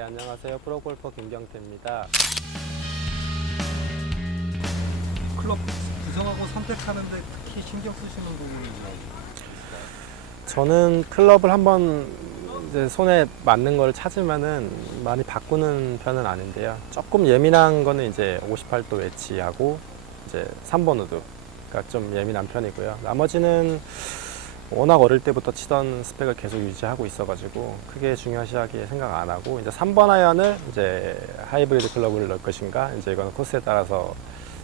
네, 안녕하세요. 프로골퍼 김경태입니다. 클럽 구성하고 선택하는데 특히 신경 쓰시는 부분이 있나요? 저는 클럽을 한번 이제 손에 맞는 걸 찾으면은 많이 바꾸는 편은 아닌데요. 조금 예민한 거는 이제 58도 웨지하고 이제 3번 우드가 좀 예민한 편이고요. 나머지는 워낙 어릴 때부터 치던 스펙을 계속 유지하고 있어가지고 크게 중요시하게 생각 안 하고 이제 3번 아이언을 이제 하이브리드 클럽을 넣을 것인가 이제 이거는 코스에 따라서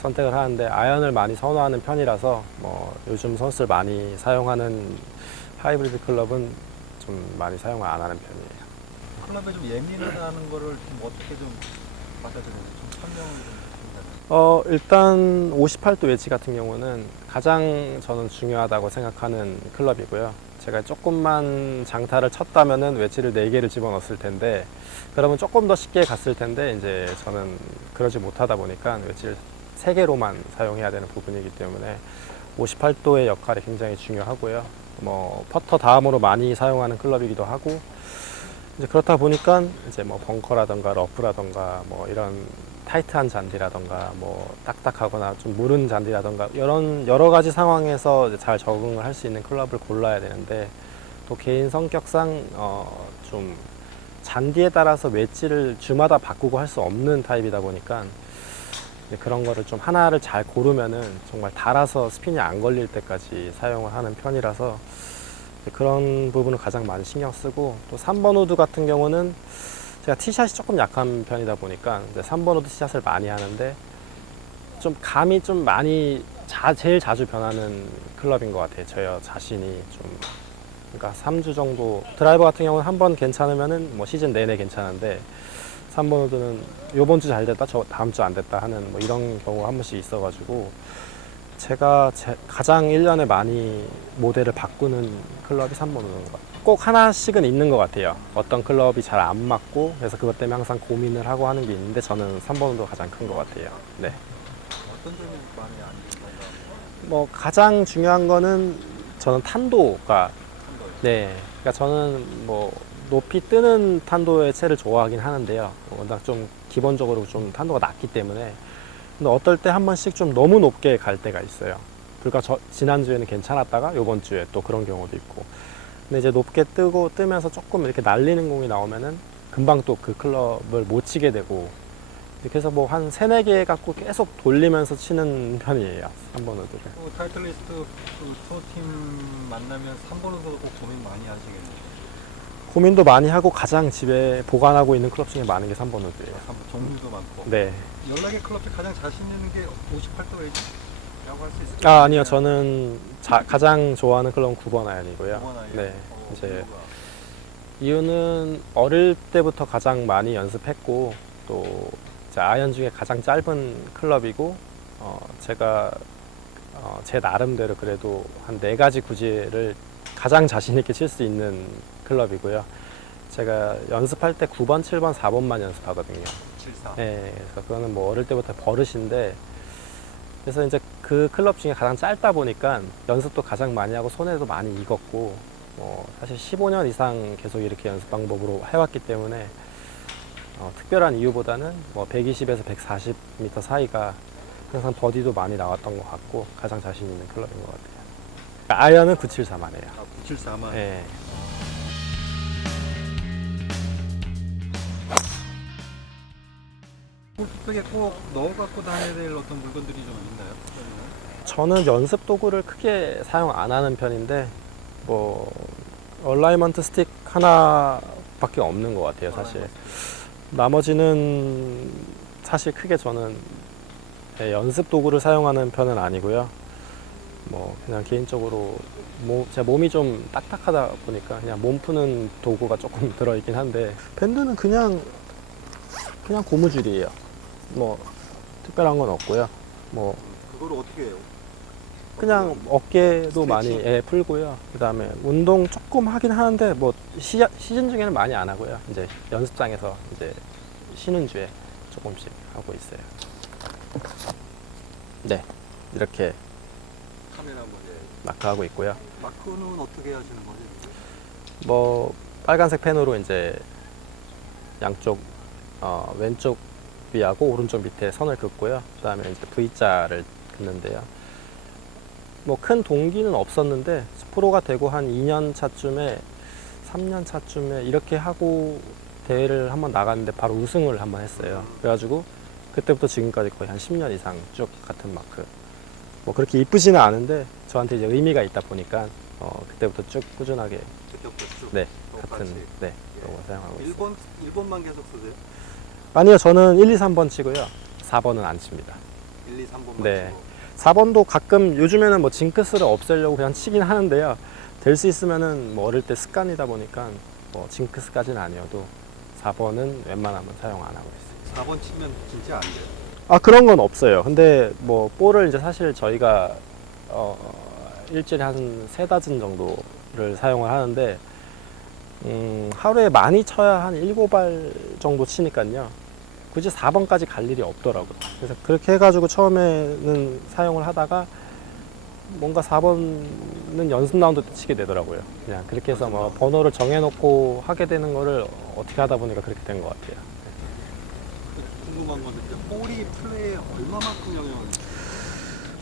선택을 하는데 아이언을 많이 선호하는 편이라서 뭐 요즘 선수들 많이 사용하는 하이브리드 클럽은 좀 많이 사용을 안 하는 편이에요. 클럽에 좀 예민하다는 거를 좀 어떻게 좀 받아들여요? 좀 설명을 좀 해주신다면. 일단 58도 웨지 같은 경우는 가장 저는 중요하다고 생각하는 클럽이고요. 제가 조금만 장타를 쳤다면은 웨지를 4개를 집어넣었을 텐데 그러면 조금 더 쉽게 갔을 텐데 이제 저는 그러지 못하다 보니까 웨지를 3개로만 사용해야 되는 부분이기 때문에 58도의 역할이 굉장히 중요하고요. 뭐 퍼터 다음으로 많이 사용하는 클럽이기도 하고 이제 그렇다 보니까 이제 뭐 벙커라던가 러프라던가 뭐 이런 타이트한 잔디라던가 뭐 딱딱하거나 좀 무른 잔디라던가 이런 여러 가지 상황에서 이제 잘 적응을 할 수 있는 클럽을 골라야 되는데 또 개인 성격상 좀 잔디에 따라서 웨지를 주마다 바꾸고 할 수 없는 타입이다 보니까 이제 그런 거를 좀 하나를 잘 고르면은 정말 달아서 스핀이 안 걸릴 때까지 사용을 하는 편이라서 그런 부분을 가장 많이 신경 쓰고 또 3번 우드 같은 경우는 제가 티샷이 조금 약한 편이다 보니까 이제 3번 우드 티샷을 많이 하는데 좀 감이 좀 많이 제일 자주 변하는 클럽인 것 같아요. 저 자신이 좀 그러니까 3주 정도 드라이버 같은 경우는 한 번 괜찮으면은 뭐 시즌 내내 괜찮은데 3번 우드는 요번 주 잘 됐다 저 다음 주 안 됐다 하는 뭐 이런 경우가 한 번씩 있어가지고 제가 가장 1년에 많이 모델을 바꾸는 클럽이 3번 우드인 것 같아요. 꼭 하나씩은 있는 것 같아요. 어떤 클럽이 잘 안 맞고 그래서 그것 때문에 항상 고민을 하고 하는 게 있는데 저는 3번 우드가 가장 큰 것 같아요. 네. 어떤 점이 많이 안 좋나요? 뭐 가장 중요한 거는 저는 탄도가 한 거예요. 네. 그러니까 저는 뭐 높이 뜨는 탄도의 채를 좋아하긴 하는데요. 워낙 좀 기본적으로 좀 탄도가 낮기 때문에 근데 어떨 때 한 번씩 좀 너무 높게 갈 때가 있어요. 그러니까 지난주에는 괜찮았다가 요번 주에 또 그런 경우도 있고. 근데 이제 높게 뜨면서 조금 이렇게 날리는 공이 나오면은 금방 또 그 클럽을 못 치게 되고 이렇게 해서 뭐 한 3, 4개 갖고 계속 돌리면서 치는 편이에요. 3번 우드를. 타이틀리스트 그 투어팀 만나면 3번 우드도 꼭 고민 많이 하시겠네요. 고민도 많이 하고 가장 집에 보관하고 있는 클럽 중에 많은 게 3번 우드예요. 종류도 많고. 네. 연락의 클럽 중 가장 자신 있는 게 58도 웨지라고 할 수 있을까요? 아, 아니요. 저는 가장 좋아하는 클럽은 9번 아이언이고요. 9번 아이언. 네. 이제 이유가? 이유는 어릴 때부터 가장 많이 연습했고 또 이제 아이언 중에 가장 짧은 클럽이고 제가 제 나름대로 그래도 한 4가지 구질을 가장 자신 있게 칠 수 있는 클럽이고요. 제가 연습할 때 9번, 7번, 4번만 연습하거든요. 74. 네, 그래서 그거는 뭐 어릴 때부터 버릇인데 그래서 이제 그 클럽 중에 가장 짧다 보니까 연습도 가장 많이 하고 손에도 많이 익었고 사실 15년 이상 계속 이렇게 연습 방법으로 해왔기 때문에 특별한 이유보다는 뭐 120에서 140m 사이가 항상 버디도 많이 나왔던 것 같고 가장 자신 있는 클럽인 것 같아요. 그러니까 아이언은 974만 해요. 974만. 네. 골프백에 꼭 넣어 갖고 다녀야 될 어떤 물건들이 좀 있나요? 저는 연습 도구를 크게 사용 안 하는 편인데 뭐 얼라이먼트 스틱 하나밖에 없는 것 같아요, 사실. 나머지는 사실 크게 저는 연습 도구를 사용하는 편은 아니고요. 뭐 그냥 개인적으로 제 몸이 좀 딱딱하다 보니까 그냥 몸 푸는 도구가 조금 들어있긴 한데 밴드는 그냥 고무줄이에요. 뭐 특별한 건 없고요. 뭐 그걸 어떻게 해요? 그냥 어깨도 스트레칭? 많이 풀고요. 그 다음에 운동 조금 하긴 하는데 뭐 시즌 중에는 많이 안 하고요. 이제 연습장에서 이제 쉬는 주에 조금씩 하고 있어요. 네, 이렇게 카메라 한번. 마크하고 있고요. 마크는 어떻게 하시는 거죠? 뭐 빨간색 펜으로 이제 양쪽 왼쪽 위하고 오른쪽 밑에 선을 긋고요. 그 다음에 이제 V자를 긋는데요. 뭐 큰 동기는 없었는데 프로가 되고 한 2년 차쯤에 3년 차쯤에 이렇게 하고 대회를 한번 나갔는데 바로 우승을 한번 했어요. 그래가지고 그때부터 지금까지 거의 한 10년 이상 쭉 같은 마크. 뭐 그렇게 이쁘지는 않은데 저한테 이제 의미가 있다 보니까 그때부터 쭉 꾸준하게 그때부터 쭉 네, 똑같이. 같은 네, 요거 사용하고 있어요. 일본만 계속 쓰세요? 아니요, 저는 1, 2, 3번 치고요. 4번은 안 칩니다. 1, 2, 3번만 네. 치고. 4번도 가끔 요즘에는 뭐 징크스를 없애려고 그냥 치긴 하는데요. 될 수 있으면은 뭐 어릴 때 습관이다 보니까 뭐 징크스까지는 아니어도 4번은 웬만하면 사용 안 하고 있어요. 4번 치면 진짜 안 돼요. 아, 그런 건 없어요. 근데 뭐 볼을 이제 사실 저희가 일주일에 한 3다즌 정도를 사용을 하는데 하루에 많이 쳐야 한 7발 정도 치니까요. 굳이 4번까지 갈 일이 없더라고요. 그래서 그렇게 해가지고 처음에는 사용을 하다가 뭔가 4번은 연습 라운드 때 치게 되더라고요. 그냥 그렇게 해서 뭐 번호를 정해놓고 하게 되는 거를 어떻게 하다 보니까 그렇게 된 것 같아요. 궁금한 건데 볼이 플레이에 얼마만큼 영향을 줘요?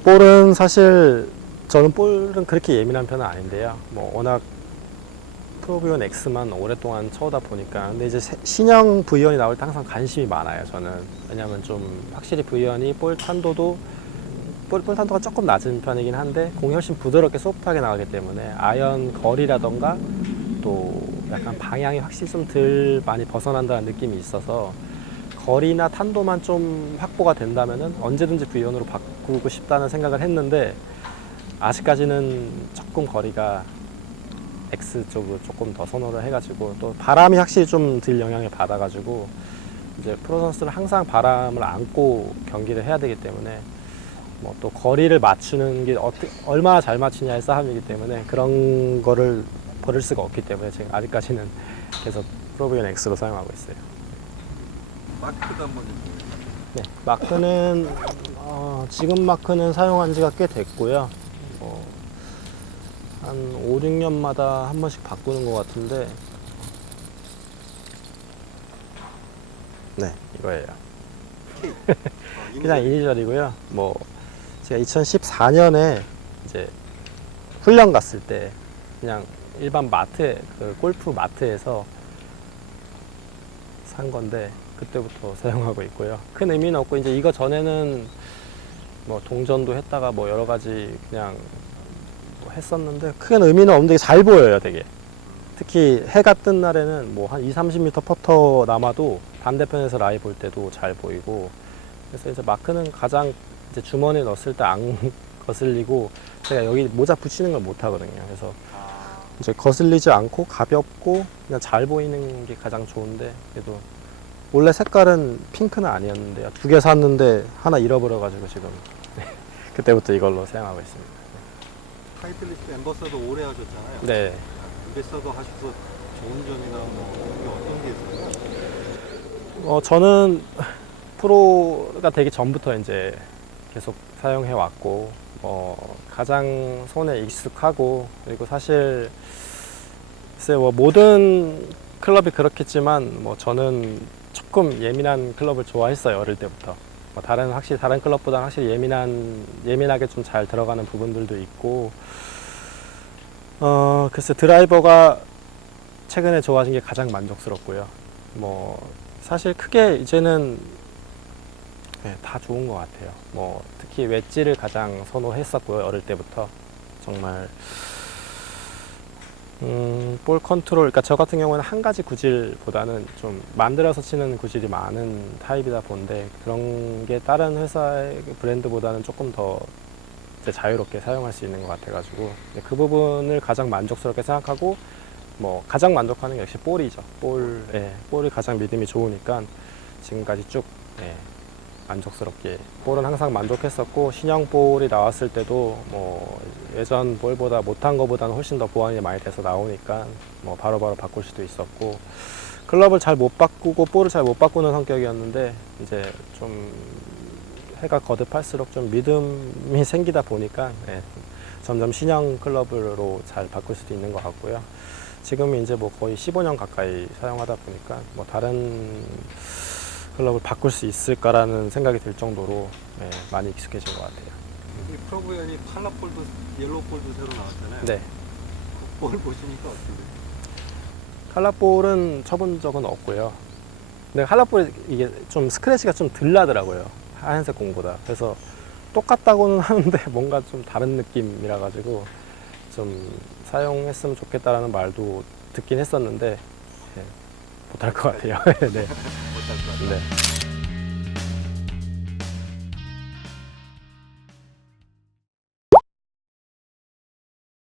볼은 사실 저는 볼은 그렇게 예민한 편은 아닌데요. 뭐 워낙 프로비온 X만 오랫동안 쳐오다 보니까. 근데 이제 신형 V1이 나올 때 항상 관심이 많아요, 저는. 왜냐면 좀 확실히 V1이 볼 탄도도 볼 탄도가 조금 낮은 편이긴 한데 공이 훨씬 부드럽게 소프트하게 나가기 때문에 아이언 거리라던가 또 약간 방향이 확실히 좀 덜 많이 벗어난다는 느낌이 있어서 거리나 탄도만 좀 확보가 된다면은 언제든지 V1으로 바꾸고 싶다는 생각을 했는데 아직까지는 조금 거리가 X 쪽으로 조금 더 선호를 해가지고 또 바람이 확실히 좀 덜 영향을 받아가지고 이제 프로 선수들은 항상 바람을 안고 경기를 해야 되기 때문에 뭐 또 거리를 맞추는 게 얼마나 잘 맞추냐의 싸움이기 때문에 그런 거를 버릴 수가 없기 때문에 제가 아직까지는 계속 프로비온 X로 사용하고 있어요. 마크도 한번 해주세요. 네, 마크는 지금 마크는 사용한 지가 꽤 됐고요. 한 5, 6년마다 한 번씩 바꾸는 것 같은데 네, 이거예요. 그냥 이니셜이고요. 뭐 제가 2014년에 이제 훈련 갔을 때 그냥 일반 마트에 그 골프 마트에서 산 건데 그때부터 사용하고 있고요. 큰 의미는 없고 이제 이거 전에는 뭐 동전도 했다가 뭐 여러 가지 그냥 뭐 했었는데 큰 의미는 없는데 잘 보여요, 되게. 특히 해가 뜬 날에는 뭐 한 2, 30m 퍼터 남아도 반대편에서 라이 볼 때도 잘 보이고 그래서 이제 마크는 가장 이제 주머니에 넣었을 때 안 거슬리고 제가 여기 모자 붙이는 걸 못 하거든요. 그래서 이제 거슬리지 않고 가볍고 그냥 잘 보이는 게 가장 좋은데 그래도 원래 색깔은 핑크는 아니었는데요. 2개 샀는데 하나 잃어버려가지고 지금 그때부터 이걸로 사용하고 있습니다. 타이틀리스트 앰버서더 오래 하셨잖아요. 네. 앰버서더 하셔서 좋은 점이나 뭐 이게 어떤 게 있어요? 저는 프로가 되기 전부터 이제 계속 사용해 왔고 가장 손에 익숙하고 그리고 사실 글쎄 뭐 모든 클럽이 그렇겠지만 뭐 저는 조금 예민한 클럽을 좋아했어요, 어릴 때부터. 확실히 다른 클럽보다 확실히 예민하게 좀 잘 들어가는 부분들도 있고 글쎄 드라이버가 최근에 좋아진 게 가장 만족스럽고요. 뭐 사실 크게 이제는 네, 다 좋은 것 같아요. 뭐 특히 웨지를 가장 선호했었고요, 어릴 때부터. 정말 볼 컨트롤, 그러니까 저 같은 경우는 한 가지 구질보다는 좀 만들어서 치는 구질이 많은 타입이다 본데 그런 게 다른 회사의 브랜드보다는 조금 더 이제 자유롭게 사용할 수 있는 것 같아가지고 그 부분을 가장 만족스럽게 생각하고 뭐 가장 만족하는 게 역시 볼이죠. 볼이 가장 믿음이 좋으니까 지금까지 쭉 만족스럽게 볼은 항상 만족했었고 신형 볼이 나왔을 때도 뭐 예전 볼보다 못한 거보다는 훨씬 더 보완이 많이 돼서 나오니까 뭐 바로바로 바꿀 수도 있었고 클럽을 잘 못 바꾸고 볼을 잘 못 바꾸는 성격이었는데 이제 좀 해가 거듭할수록 좀 믿음이 생기다 보니까 점점 신형 클럽으로 잘 바꿀 수도 있는 것 같고요. 지금은 이제 뭐 거의 15년 가까이 사용하다 보니까 뭐 다른 클럽을 바꿀 수 있을까라는 생각이 들 정도로 예, 많이 익숙해진 것 같아요. 이 프로브연이 컬러볼도 옐로우 볼도 새로 나왔잖아요. 네. 볼 보시니까 어떠세요? 칼라볼은 쳐본 적은 없고요. 근데 칼라볼이 이게 좀 스크래치가 좀 덜 나더라고요. 하얀색 공보다. 그래서 똑같다고는 하는데 뭔가 좀 다른 느낌이라 가지고 좀 사용했으면 좋겠다라는 말도 듣긴 했었는데 예, 못할 것 같아요. 네. 못할 것 같아요. 네.